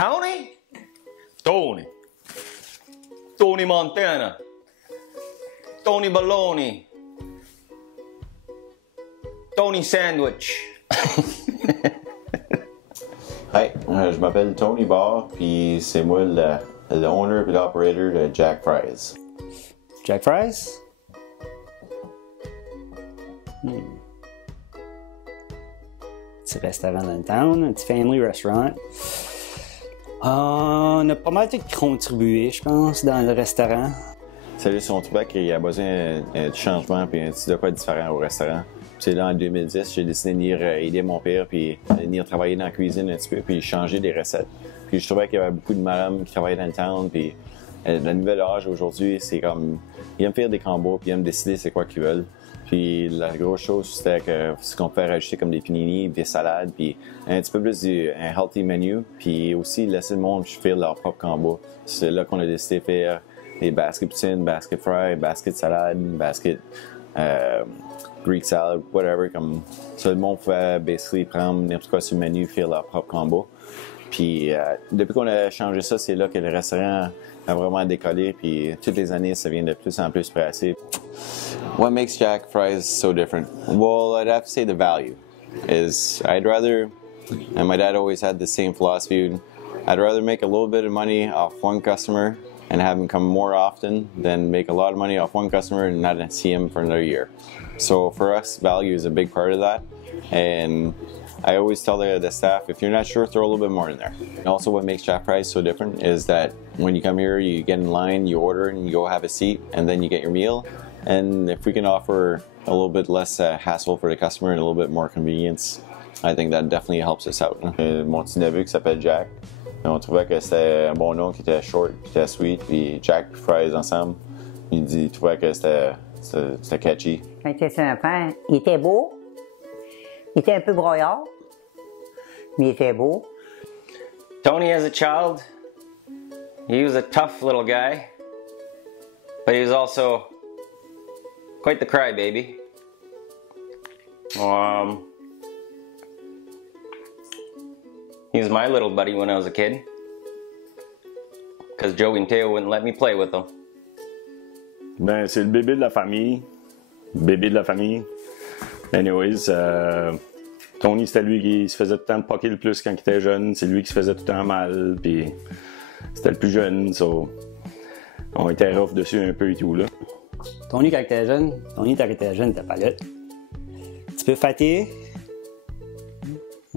Tony? Tony. Tony Montana. Tony Baloney. Tony Sandwich. Hi, je m'appelle Tony Barr, puis c'est moi le owner et l'operator de Jack Fries. Jack Fries? Petit restaurant dans le town, un petit family restaurant. On a pas mal de contribué, je pense, dans le restaurant. Salut, si on trouvait qu'il y a besoin de changement puis un petit de quoi différent au restaurant. C'est là en 2010, j'ai décidé de venir aider mon père puis venir travailler dans la cuisine un petit peu puis changer des recettes. Puis je trouvais qu'il y avait beaucoup de madames qui travaillaient dans le town puis la nouvelle âge aujourd'hui, c'est comme ils aiment faire des combos puis ils aiment décider c'est quoi qu'ils veulent. Puis la grosse chose c'était que ce qu'on peut rajouter comme des paninis, des salades puis un petit peu plus un healthy menu puis aussi laisser le monde faire leur propre combo. C'est là qu'on a décidé de faire des basket poutine, basket fry, basket salade, basket Greek salad, whatever, comme ça, le monde pouvait basically prendre n'importe quoi sur le menu, faire leur propre combo. Puis depuis qu'on a changé ça, c'est là que le restaurant a vraiment décollé. Puis toutes les années, ça vient de plus en plus passer. What makes Jack Fries so different? Well, I'd have to say the value is I'd rather, and my dad always had the same philosophy, I'd rather make a little bit of money off one customer and have him come more often than make a lot of money off one customer and not see him for another year. So for us, value is a big part of that. And I always tell the staff, if you're not sure, throw a little bit more in there. And also what makes Jack Fries so different is that when you come here, you get in line, you order, and you go have a seat, and then you get your meal. And if we can offer a little bit less hassle for the customer and a little bit more convenience, I think that definitely helps us out. Mon petit neveu qui s'appelle Jack, on trouvait que c'était un bon nom qui était short, qui était sweet, puis Jack et Fries ensemble. Il trouvait que c'était catchy. Quand il était un enfant, il était beau. Il était un peu broyard, mais il était beau. Tony, as a child, he was a tough little guy, but he was also quite the crybaby. He was my little buddy when I was a kid, because Joey and Teo wouldn't let me play with him. Ben, c'est le bébé de la famille. Bébé de la famille. Anyways, Tony, c'était lui qui se faisait tout le temps poker le plus quand il était jeune. C'est lui qui se faisait tout le temps mal. Puis c'était le plus jeune, so on était rough dessus un peu et tout, là. Tony, quand il était jeune, t'as pas là. Un petit peu fatigué.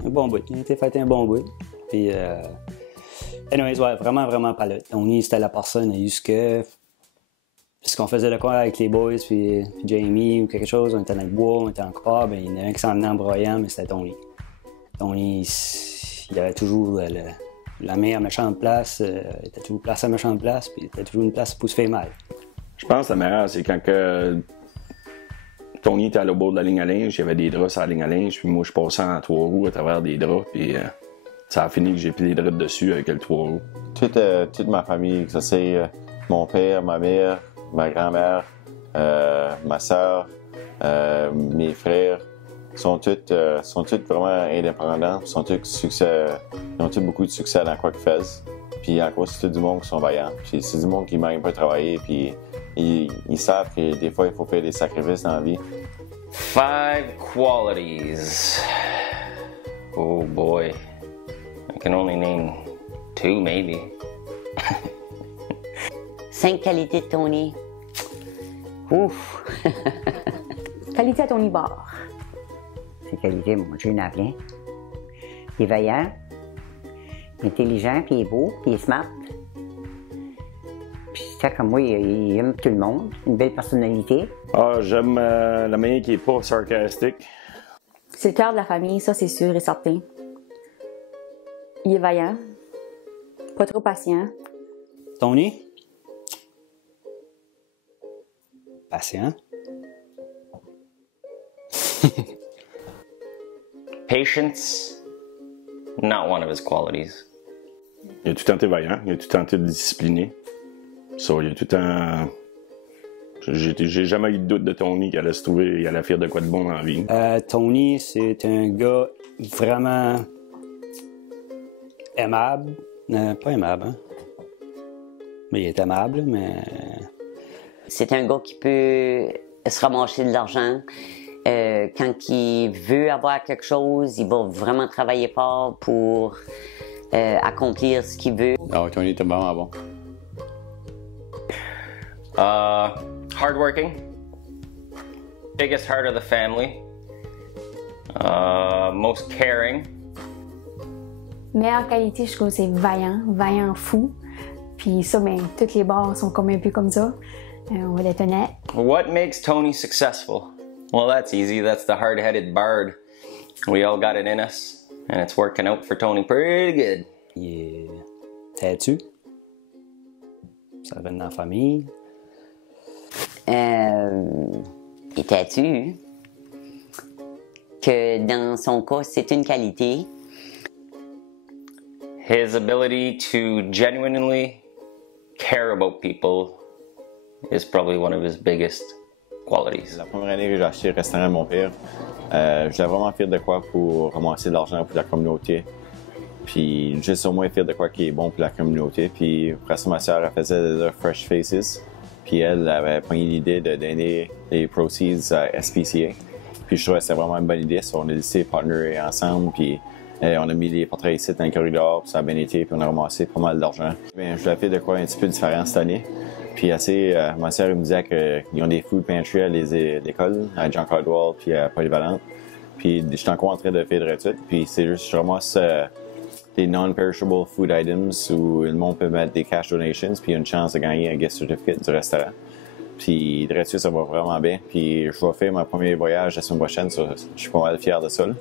Un bon bout. Il était fatigué un bon bout. Puis, anyways, ouais, vraiment, vraiment pas là. Tony, c'était la personne jusque. Puisqu'on faisait le quoi avec les boys, puis Jamie ou quelque chose, on était dans le bois, on était en croix, ben il y en a un qui s'en venait en broyant, mais c'était Tony. Tony, il avait toujours la meilleure méchante place, il était toujours placé à méchante place, puis il était toujours une place pour se faire mal. Je pense que la meilleure, c'est quand Tony était à l'au bord de la ligne à linge, il y avait des draps sur la ligne à linge, puis moi je passais en 3 roues à travers des draps, puis ça a fini que j'ai plié les draps dessus avec le 3 roues. Toute ma famille, que ça c'est mon père, ma mère, ma grand-mère, ma soeur, mes frères, sont tous vraiment indépendants, ils ont tous beaucoup de succès dans quoi qu'ils font. Puis encore, c'est tout du monde qui sont vaillants. Puis c'est du monde qui n'aime pas travailler, puis ils savent que des fois, il faut faire des sacrifices dans la vie. 5 qualities. Oh boy. I can only name 2 maybe. 5 qualités de Tony. Ouf! Qualité à Tony Barr. Ses qualités, mon Dieu, il y en a plein. Il est vaillant, intelligent, puis il est beau, puis il est smart. Puis c'est comme moi, il aime tout le monde, une belle personnalité. Ah, j'aime la manière qui est pas sarcastique. C'est le cœur de la famille, ça c'est sûr et certain. Il est vaillant, pas trop patient. Tony? Patient. Patience, not one of his qualities. Il a tout le temps été vaillant, il a tout le temps été discipliné. So, il a tout le temps. J'ai jamais eu de doute de Tony qu'il allait se trouver, il allait faire de quoi de bon dans la vie. Tony, c'est un gars vraiment aimable, Pas aimable, hein? Mais il est aimable, mais... C'est un gars qui peut se ramasser de l'argent. Quand il veut avoir quelque chose, il va vraiment travailler fort pour accomplir ce qu'il veut. Ah, Tony était vraiment bon. Hardworking. Biggest heart of the family. Most caring. Meilleure qualité, je trouve, c'est vaillant fou. Puis ça, ben, toutes les bars sont comme un peu comme ça. On va être honnête. What makes Tony successful? Well, that's easy. That's the hard-headed bard. We all got it in us, and it's working out for Tony pretty good. Il est têtu. Ça vient dans la famille. Il est têtu. Que dans son cas, c'est une qualité. His ability to genuinely care about people is probably one of his biggest qualities. La première année que j'ai acheté le restaurant à mon père, j'étais vraiment fier de quoi pour ramasser de l'argent pour la communauté. Puis juste au moins fier de quoi qui est bon pour la communauté. Puis après ça, ma soeur, elle faisait de Fresh Faces. Puis elle avait pris l'idée de donner les proceeds à SPCA. Puis je trouvais que c'était vraiment une bonne idée. So, on a décidé de partner ensemble. Puis on a mis les portraits ici dans le corridor. Puis ça a bien été. Puis on a ramassé pas mal d'argent. Bien, je l'ai fait de quoi un petit peu différent cette année. Puis ma soeur me disait qu'ils ont des food pantry à l'école, à John Caldwell puis à Polyvalente. Puis j'étais encore en train de faire de l'étude. Puis c'est juste, je ramasse des non-perishable food items où le monde peut mettre des cash donations puis il y a une chance de gagner un gift certificate du restaurant. Puis de ça va vraiment bien. Puis je vais faire mon premier voyage la semaine prochaine, so, je suis pas mal fier de ça. Là.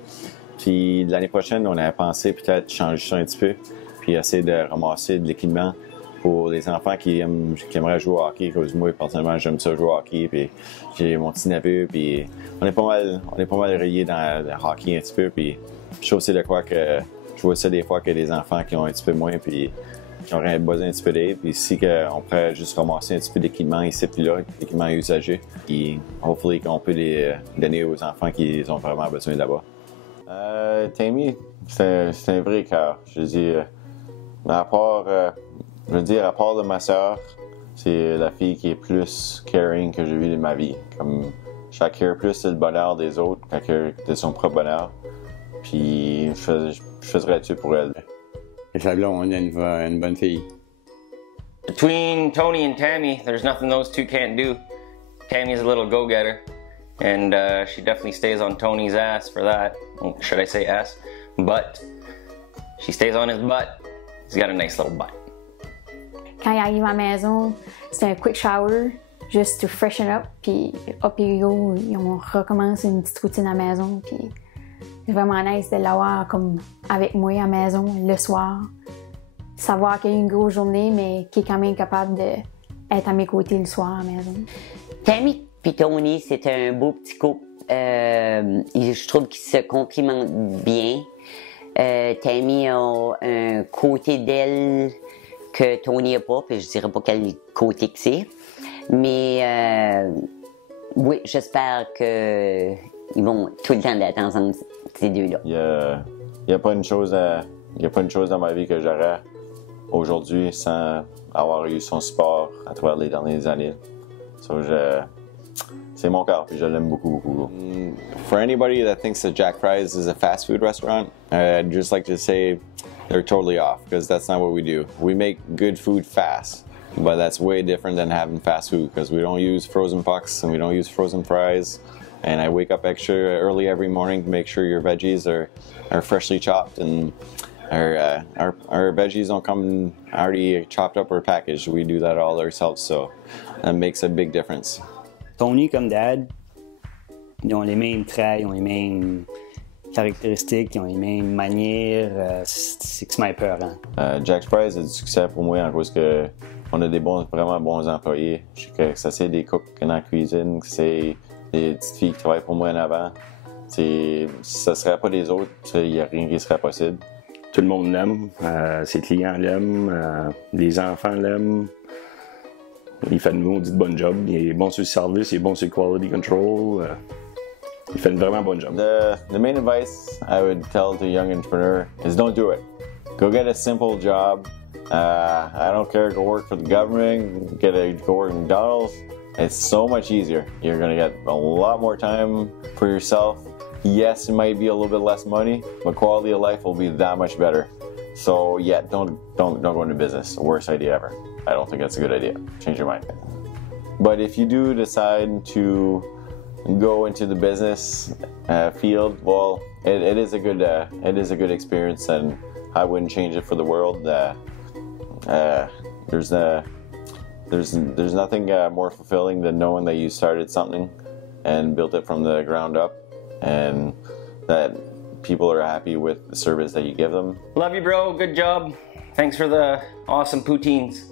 Puis l'année prochaine, on avait pensé peut-être changer ça un petit peu puis essayer de ramasser de l'équipement pour les enfants qui aimeraient jouer au hockey. Cause moi, personnellement, j'aime ça jouer au hockey. Puis j'ai mon petit neveu. Puis on est pas mal reliés dans le hockey un petit peu. Puis je trouve aussi de quoi que je vois ça des fois que des enfants qui ont un petit peu moins. Puis qui auraient besoin un petit peu d'aide. Puis ici, on pourrait juste ramasser un petit peu d'équipement ici puis là, d'équipement usagés. Puis hopefully qu'on peut les donner aux enfants qui ont vraiment besoin là-bas. Tammy, c'est un vrai cœur. Je dis, à part de ma soeur, c'est la fille qui est plus caring que j'ai vue de ma vie. Comme, je care plus le bonheur des autres que de son propre bonheur. Puis, je faisais tout pour elle. Et sa blonde, une bonne fille. Between Tony and Tammy, there's nothing those two can't do. Tammy's a little go-getter, and she definitely stays on Tony's ass for that. Well, should I say ass? Butt. She stays on his butt. He's got a nice little butt. Quand il arrive à la maison, c'est un quick shower, juste to freshen up, puis hop et go, on recommence une petite routine à la maison, puis c'est vraiment nice de l'avoir comme avec moi à la maison le soir. Savoir qu'il y a eu une grosse journée, mais qu'il est quand même capable d'être à mes côtés le soir à la maison. Tammy et Tony, c'est un beau petit couple. Je trouve qu'ils se complimentent bien. Tammy a un côté d'elle que Tony n'a pas, puis je dirais pas quel côté que c'est. Mais oui, j'espère qu'ils vont tout le temps d'être ensemble, ces deux-là. Il y a pas une chose dans ma vie que j'aurais aujourd'hui sans avoir eu son support à travers les dernières années. So, c'est mon cœur, puis je l'aime beaucoup, beaucoup. For anybody that thinks that Jack Fry's is a fast food restaurant, I'd just like to say they're totally off, because that's not what we do. We make good food fast, but that's way different than having fast food, because we don't use frozen pucks and we don't use frozen fries. And I wake up extra early every morning to make sure your veggies are freshly chopped, and our veggies don't come already chopped up or packaged. We do that all ourselves, so that makes a big difference. Tony comme Dad, ils ont les mêmes traits, ils ont les mêmes caractéristiques, ils ont les mêmes manières. C'est que c'est ma peur. Jack Fry's a du succès pour moi en cause que on a vraiment bons employés. Je sais que ça c'est des cooks dans la cuisine, que c'est des petites filles qui travaillent pour moi en avant. Si ça serait pas des autres, il n'y a rien qui serait possible. Tout le monde l'aime, ses clients l'aiment, les enfants l'aiment. Il fait une maudite bonne job. Il est bon sur le service, il est bon sur le quality control. Il fait une vraiment bonne job. The main advice I would tell to a young entrepreneur is don't do it. Go get a simple job. I don't care, go work for the government, go work at McDonald's. It's so much easier. You're gonna get a lot more time for yourself. Yes, it might be a little bit less money, but quality of life will be that much better. So yeah, don't go into business. Worst idea ever. I don't think that's a good idea. Change your mind. But if you do decide to go into the business field, well, it is a good experience, and I wouldn't change it for the world. There's nothing more fulfilling than knowing that you started something and built it from the ground up, and that people are happy with the service that you give them. Love you, bro. Good job. Thanks for the awesome poutines.